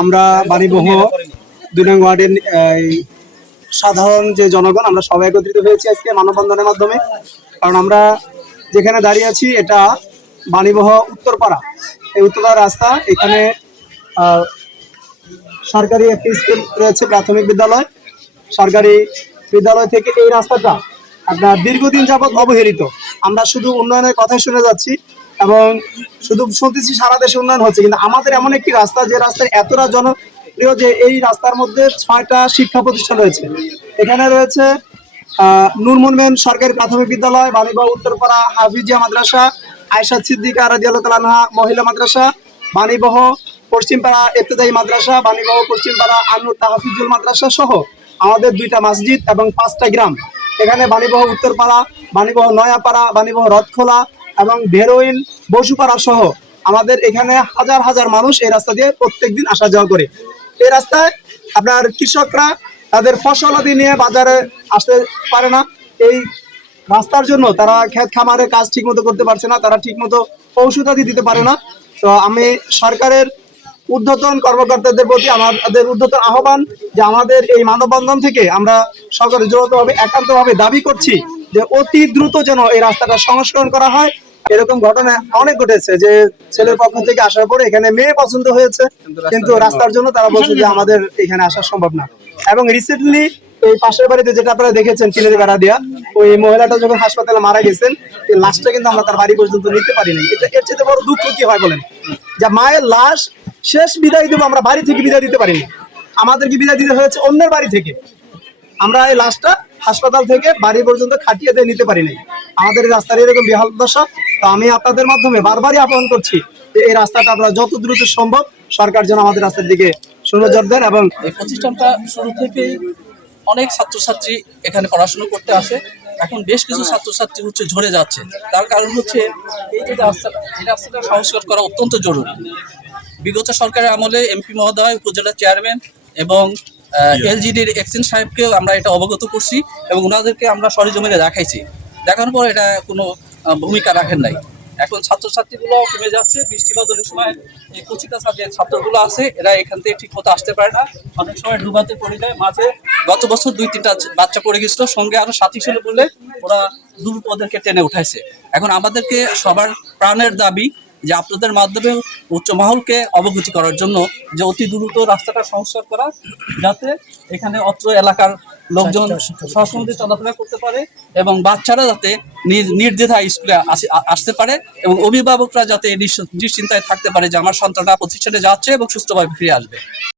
আমরা বাণীবহ ২ নং ওয়ার্ডের সাধারণ যে জনগণ আমরা সবাই একত্রিত হয়েছি আজকে মানববন্ধনের মাধ্যমে। কারণ আমরা যেখানে দাঁড়িয়ে আছি এটা বাণীবহ উত্তরপাড়া। এই উত্তরপাড়া রাস্তা, এখানে সরকারি একটি স্কুল রয়েছে, প্রাথমিক বিদ্যালয়। সরকারি বিদ্যালয় থেকে এই রাস্তাটা আপনার দীর্ঘদিন যাবৎ অবহেলিত। আমরা শুধু উন্নয়নের কথাই শুনে যাচ্ছি এবং শুধু শুনতেছি সারা দেশে উন্নয়ন হচ্ছে, কিন্তু আমাদের এমন একটি রাস্তা যে রাস্তায় এতটা জনপ্রিয় যে এই রাস্তার মধ্যে 6টা শিক্ষা প্রতিষ্ঠান রয়েছে। এখানে রয়েছে নূর মোমেন সরকারি প্রাথমিক বিদ্যালয়, বাণীবহ উত্তরপাড়া হাফিজিয়া মাদ্রাসা, আয়েশা সিদ্দিকা রাদিয়াল্লাহু তাআলা আনহা মহিলা মাদ্রাসা, বাণীবহ পশ্চিমপাড়া ইবতেদায়ী মাদ্রাসা, বাণীবহ পশ্চিমপাড়া আনুর তাহফিজুল মাদ্রাসা সহ আমাদের 2টা মসজিদ এবং 5টা গ্রাম। এখানে বাণীবহ উত্তরপাড়া, বাণীবহ নয়াপাড়া, বাণীবহ রথখোলা এবং বেরোইল বসুপাড়া সহ আমাদের এখানে হাজার হাজার মানুষ এই রাস্তা দিয়ে প্রত্যেকদিন আসা যাওয়া করে। এই রাস্তায় আপনার কৃষকরা তাদের ফসলাদি নিয়ে বাজারে আসতে পারে না। এই রাস্তার জন্য তারা ক্ষেত খামারে কাজ ঠিক মতো করতে পারছে না, তারা ঠিক মতো ঔষধাদি দিতে পারে না। তো আমি সরকারের ঊর্ধ্বতন কর্মকর্তাদের প্রতি আমাদের ঊর্ধ্বতন আহ্বান যে আমাদের এই মানববন্ধন থেকে আমরা সরকারের জোরালোভাবে একান্তভাবে দাবি করছি যে অতি দ্রুত যেন এই রাস্তাটা সংস্করণ করা হয়। এরকম ঘটনা অনেক ঘটেছে যে ছেলের পক্ষ থেকে আসার পরে এখানে মেয়ে পছন্দ হয়েছে, কিন্তু রাস্তার জন্য তারা বলছে যে আমাদের এখানে আসা সম্ভব না। এবং রিসেন্টলি এই পাশের বাড়িতে যেটা আপনারা দেখেছেন টিনের বেড়া দিয়া, ওই মহিলাটা যখন হাসপাতালে মারা গেছেন, এই লাশটা কিন্তু আমরা তার বাড়ি পর্যন্ত নিতে পারি নাই। এটা এর চেয়ে বড় দুঃখ কি হয় বলেন? যে মায়ের লাশ শেষ বিদায় দেবো, আমরা বাড়ি থেকে বিদায় দিতে পারিনি, আমাদেরকে বিদায় দিতে হয়েছে অন্যের বাড়ি থেকে। আমরা এই লাশটা হাসপাতাল থেকে বাড়ি পর্যন্ত খাটিয়ে দিয়ে নিতে পারি নাই। আমাদের এই রাস্তার এরকম বেহাল দশা। তো আমি আপনাদের মাধ্যমে বারবারই আহ্বান করছি যে এই রাস্তাটা আপনারা যত দ্রুত সম্ভব সরকার যেন আমাদের রাস্তার দিকে সুনজর দেন। এবং এই প্রতিষ্ঠানটা শুরু থেকেই অনেক ছাত্রছাত্রী এখানে পড়াশোনা করতে আসে। এখন বেশ কিছু ছাত্রছাত্রী ঝরে যাচ্ছে। তার কারণ হচ্ছে এই যে রাস্তাটা, এই রাস্তাটা সংস্কার করা অত্যন্ত জরুরি। বিগত সরকারের আমলে এমপি মহোদয়, উপজেলা চেয়ারম্যান এবং এলজিডির এক্সচেঞ্জ সাহেবকেও আমরা এটা অবগত করছি এবং ওনাদেরকে আমরা সরেজমিনে দেখাইছি। দেখানোর পর এটা কোনো ভূমিকা রাখেন নাই। এখন ছাত্রছাত্রীগুলো কমে যাচ্ছে। বৃষ্টি বাদলের সময় এই কচিকাছা যে ছাত্রগুলো আছে এরা এখান থেকে ঠিক মতো আসতে পারে না, অনেক সময় ডুবাতে পড়ে যায়। মাঝে গত বছর 2-3টা বাচ্চা পড়ে গেছিল, সঙ্গে আরো সাথী ছিল বলে ওরা দ্রুত ওদেরকে টেনে উঠাইছে। এখন আমাদেরকে সবার প্রাণের দাবি যে আপনাদের মাধ্যমে উচ্চ মহলকে অবগতি করার জন্য যে অতি দ্রুত রাস্তাটা সংস্কার করা, যাতে এখানে অত্র এলাকার লোকজন সহজে চলাফেরা করতে পারে এবং বাচ্চারা যাতে নির্দ্বিধায় স্কুলে আসতে পারে এবং অভিভাবকরা যাতে নিশ্চিন্তায় থাকতে পারে যে আমার সন্তানরা প্রতিষ্ঠানে যাচ্ছে এবং সুস্থভাবে ফিরে আসবে।